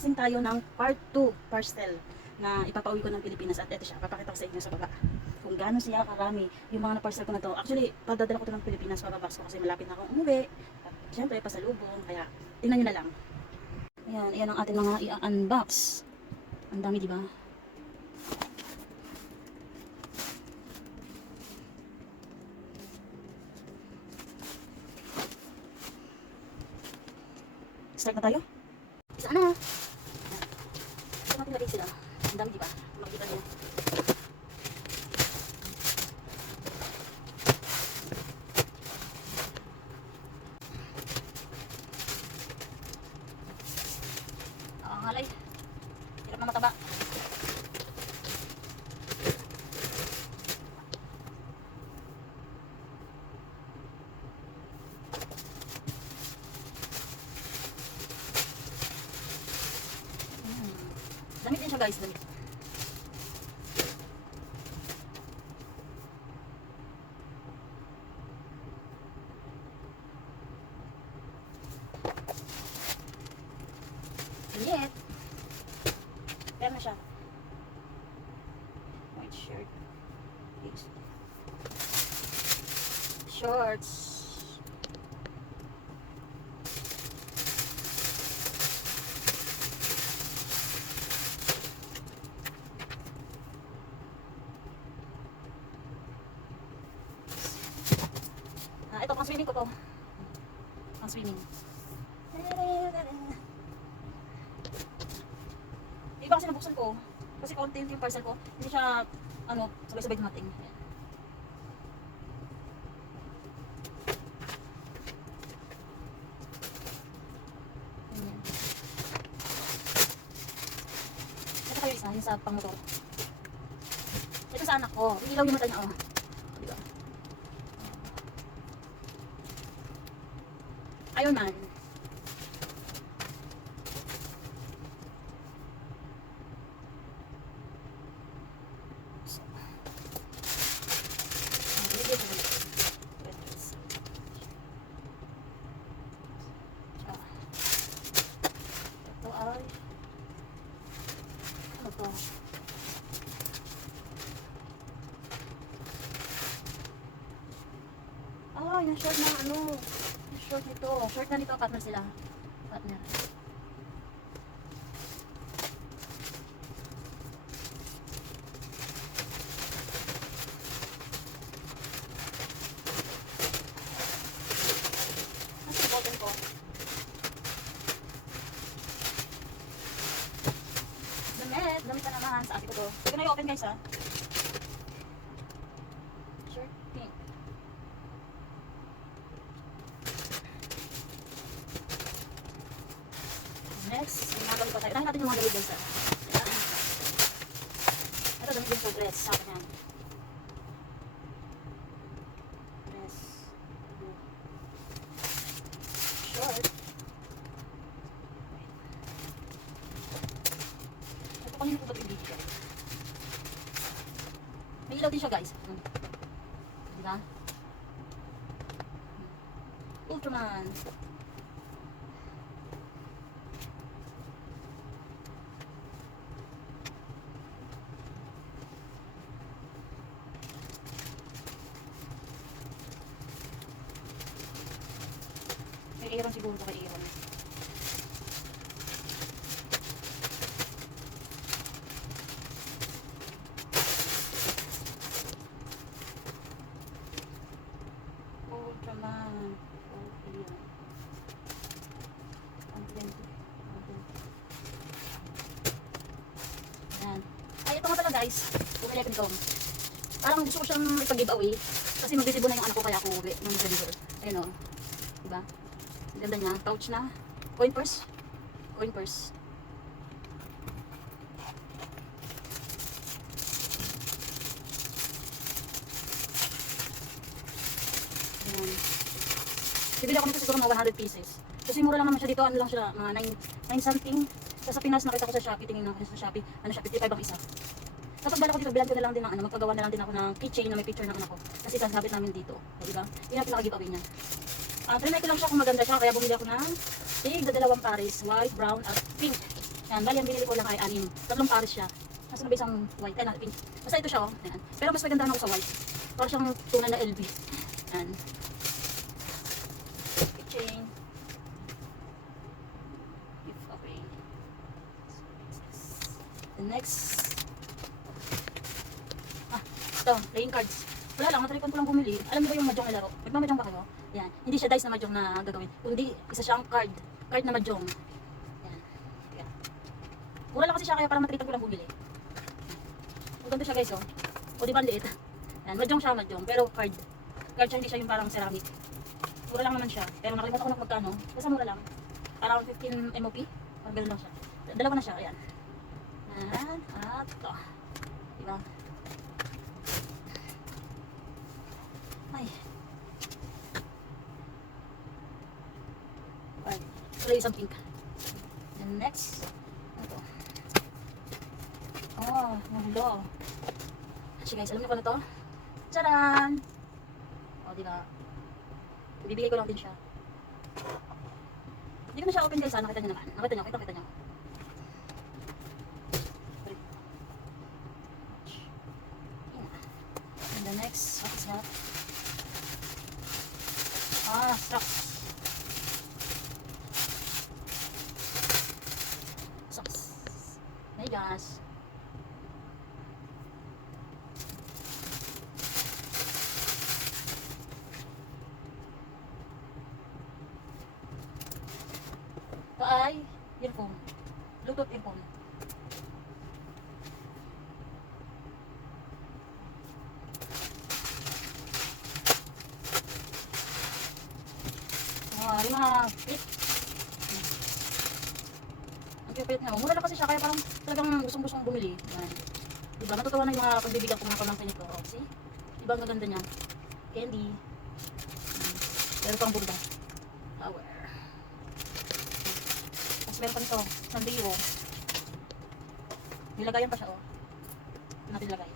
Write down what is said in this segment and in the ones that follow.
Unboxing tayo ng part 2 parcel na ipapauwi ko ng Pilipinas at ito siya, papakita ko sa inyo sa baba kung gaano siya karami yung mga na-parcel ko na to. Actually, padadala ko to ng Pilipinas, pababox ko kasi malapit na akong umuwi at syempre pasalubong, kaya tingnan nyo na lang. Ayan ang ating mga i-unbox. Ang dami, di ba? Start na tayo. Isa na. Ito natin lagay sila. Ang dami, di ba? Makikita niyo. Ang halay. Hirap na mataba. Damit din siya guys, damit. Damit. Kaya na siya. White shirt. Shorts. Ito pang swimming ko to. Pang swimming. Iba kasi nabuksan ko. Kasi content yung parcel ko. Hindi siya, sabay-sabay dumating. Ito kayo isa, yung sa pang-motor. Ito sa anak ko. Ilaw yung mata niya, oh. Diba? Iron Man. Ito ay ano to? Yung short na yung short nito. Short na nito, partner sila. Partner. Kasi bottom ko. Damit na naman sa ate ko to. Sige na i-open guys ha. Shirt pink. Next, nagalit pa tayo. Dahil natin yung mga damit guys ha. Ito damit din sa dress. Sa akin yan. Dress. Short. Ito kanina ko ba ito i-video? May ilaw din siya guys. Diba? Ultraman. May Aaron siguro ito kay Aaron. Ultraman. Ayan. Ay, ito nga pala guys. Bumili ko. Parang gusto ko siyang ipag-giveaway. Kasi mag-resibo na yung anak ko kaya ako uwi ng December. Ayun o. Diba? Ang ganda niya. Pouch na. Coin purse. Coin purse. Ayan. Bibili ako nito siguro mga 100 pieces. Kasi mura lang naman siya dito. Ano lang siya? Mga 9 something. Sa Pinas nakita ko sa Shopee. Tingin na ako sa Shopee. 55 ang isa. Kapag bala ko dito, bilan ko na lang din ng magpagawa na lang din ako ng keychain na may picture ng anak ko. Kasi sasabit namin dito. Diba? Yun ang pinaka-giveaway niya. Trinay ko lang siya kung maganda siya, kaya bumili ako ng tig na 2 pares, white, brown, at pink. Yan, bali ang binili ko lang ay 6. Tatlong pares siya. Nasa na ba isang white? Ay, pink. Basta ito siya, oh. Yan. Pero mas maganda ako sa white. Para siyang tunay na LV. Yan. Keychain. Okay. The next. Ito, playing cards. Wala lang, natripon ko lang bumili. Alam niyo ba yung mahjong na laro? Nagmamahjong ba kayo? Yan. Hindi siya dice na mahjong na gagawin. Kundi, isa siyang card. Card na mahjong. Yan. Yan. Mura lang kasi siya, kaya parang natripon ko lang bumili. Maganda siya guys, oh. O di ba ang liit? Yan, mahjong siya, mahjong. Pero card. Card siya, hindi siya yung parang ceramic. Mura lang naman siya. Pero nakalimutan ko na kung magkano. Basta mura lang. Parang 15 MOP. Parang ganun lang siya. Dalawa na siya, ayan. Yan. At ito. Diba? Ay. Alright. Ito isang pink. And next. Ito. Oh, mahalo. Actually guys, alam niyo ko na to? Tcharan! O, diba? Bibigay ko lang din siya. Hindi ko na siya open guys, ha? Nakita niyo naman. Nakita niyo, kita niyo. And the next, what is that? Socks. Socks. Megas. Ito ay earphone. Bluetooth earphone. Yung mga fit. Ang cute niya. Mura lang kasi siya, kaya parang talagang gustong-gustong bumili. Yan. Diba? Natutuwa na yung mga pagbibigyan ko mga pamangkin nito. Oh, see? Diba ang gaganda niya? Candy. Meron pang burda. Flower. Tapos meron pa nito. Sandiro. Nilagayan pa siya, oh. Ito natin lagay.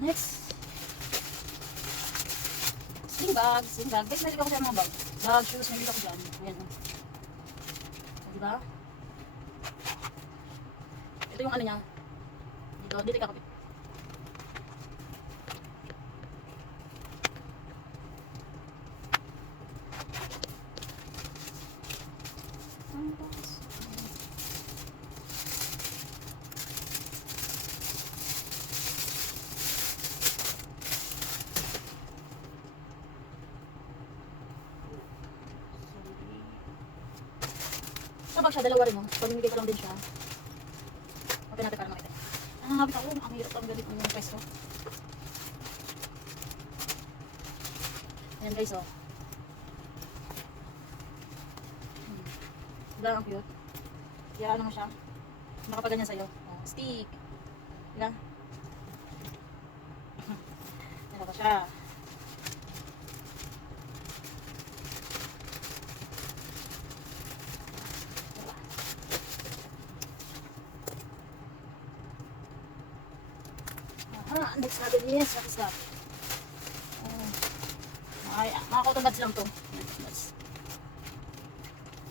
Next. Sling bag. Sling bag. Guys, nalilito ko siya mga bag. Bag, shoes, nalilito ko dyan. Ayan, oh. So, diba? Ito yung ano niya. Dito ikakapit. Sabag siya, dalawa rin, oh. Pamimigay ko lang din siya. Open natin para makita. Habit ako, ang hirap ang galit ng pesto. Ayan guys, oh. Diba ang cute? Kaya ano mo siya? Makapaganyan sa'yo. Oh, stick. Diba? Ano ba siya? Next natin is, what is that? Mga cotton buds lang to.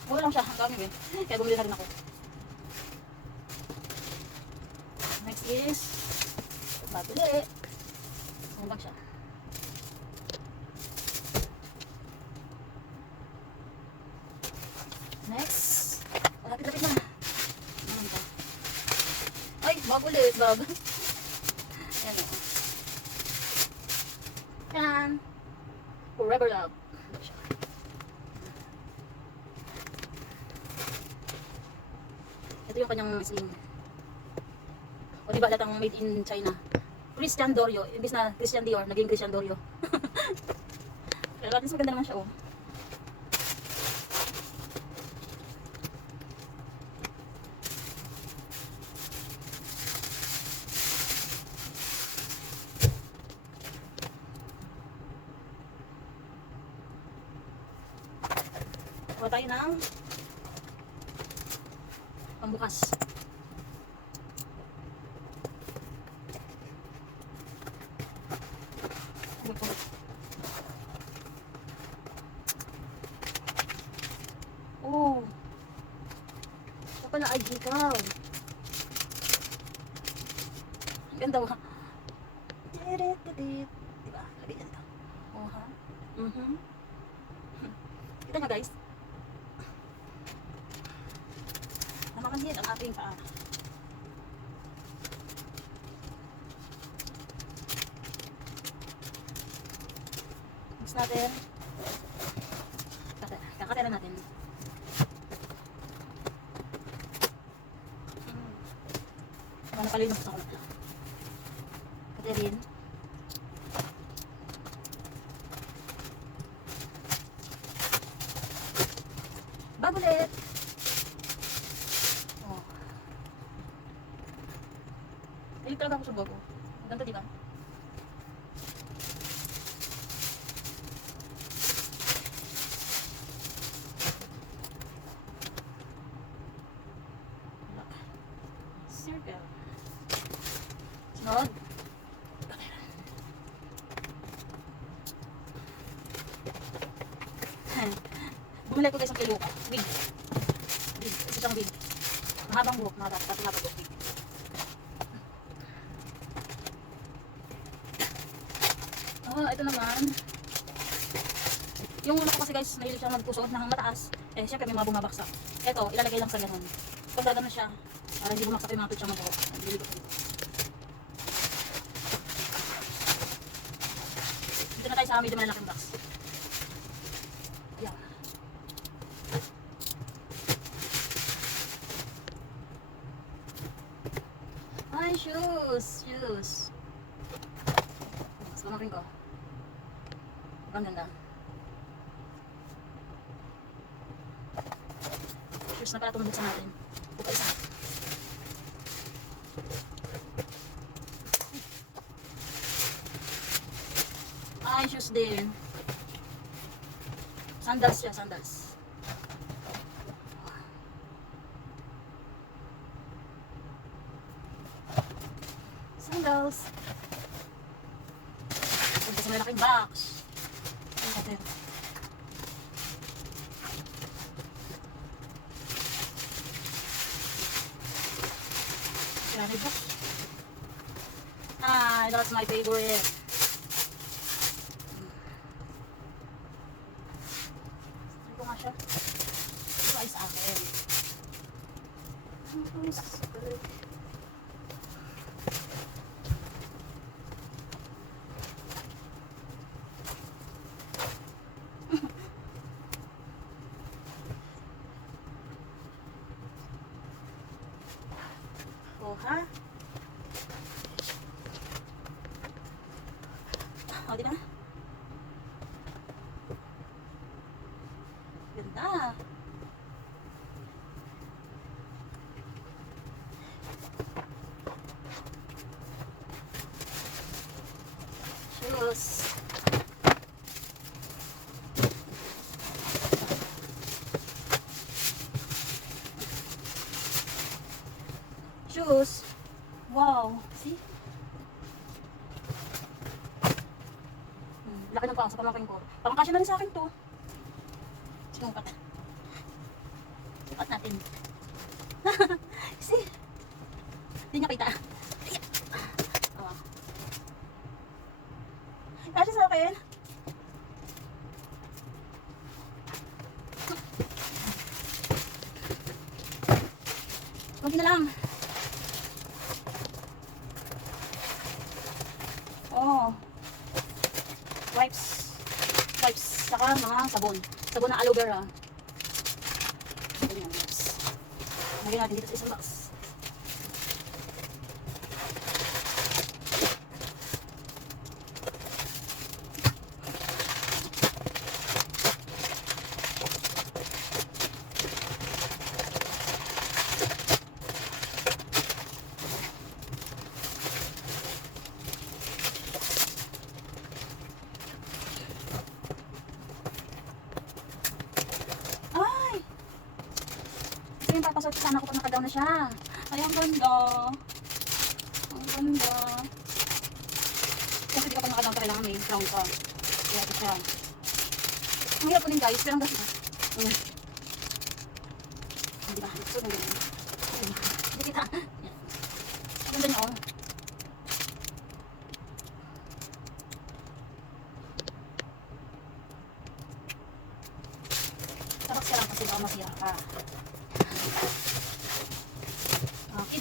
Mura lang siya, ang dami eh. Kaya bumili na rin ako. Next is, babili. Ang bag siya. Next, lapit-lapit na. Ano ito? Ay, bag ulit, bag. Ayan o. Yan. Forever Love. Ito yung kanyang sling. O diba latang made in China. Christian Dorio. Imbis na Christian Dior, naging Christian Dorio. Pero at least maganda naman siya, oh. Kuha tayo ng pambukas. Ito pala ay ikaw. Ang ganda ba? Diba? Labi yan ito. Oh, ha? Kita nyo guys. Namamanhid ang ating paa. Mix natin. Kakatera natin. Nakalimutan ko na. Katerin. Bagulit. Oh. Ayun talaga ako sa bago. Ganda diba? Circle. Sunod. Bumili ko guys ang kiluka. Wig. Isa siyang wig. Mahabang buhok. Pati mahabang buhok. Wig. Ito naman. Yung ulo ko kasi guys, mahilig siya magpusuot ng mataas. Eh, syempre may mga bumabaksak. Ito, ilalagay lang sa ganun. Pag gagano siya, para hindi bumaksak yung mga pitsa mo buhok. Bili ko ito. Dito na tayo sa medyo malalaking box. Yan. Ay, shoes. Mas pamakin ko. Ang ganda. Shoes na pala itong buksan natin. Buka isa. Ay, shoes din. Sandals siya, sandals. Sandals. Punta sa malaking box. Ay, natin. Grabe box. Ah, that's my favorite. Ito nga siya. Ito ay sa akin. Oh, ha? Oh, di ba? Ganda. Shoes. Shoes. Wow. See? Laki ng pang sa pamangkin ko. Pangkasya na rin sa akin to. Sinukat. Sukat natin. See? Hindi niya kita. Oh. Kasya sa akin. Kunti na lang. Oh. Wipes. Saka mga sabon. Sabon ng aloe vera. Ganyan, wipes. Lagyan natin dito sa isang box. Yung papasok sana ko pag naka-down na siya. Ay, ang ganda. Ang ganda. Kasi di ka pag naka-down ka, kailangan may crown ka. Kaya ito siya. Ang hirap po din guys, pero ang ganda. Diba? Ito na ganyan.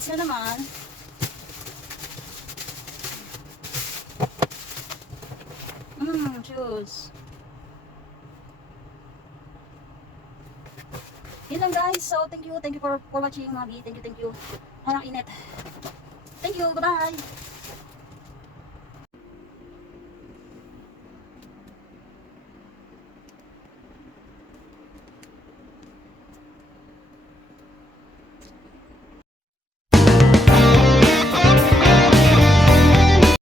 Next na naman, shoes. Yun lang guys. So, thank you for watching mga B. Thank you. Ang init. Thank you. Bye-bye.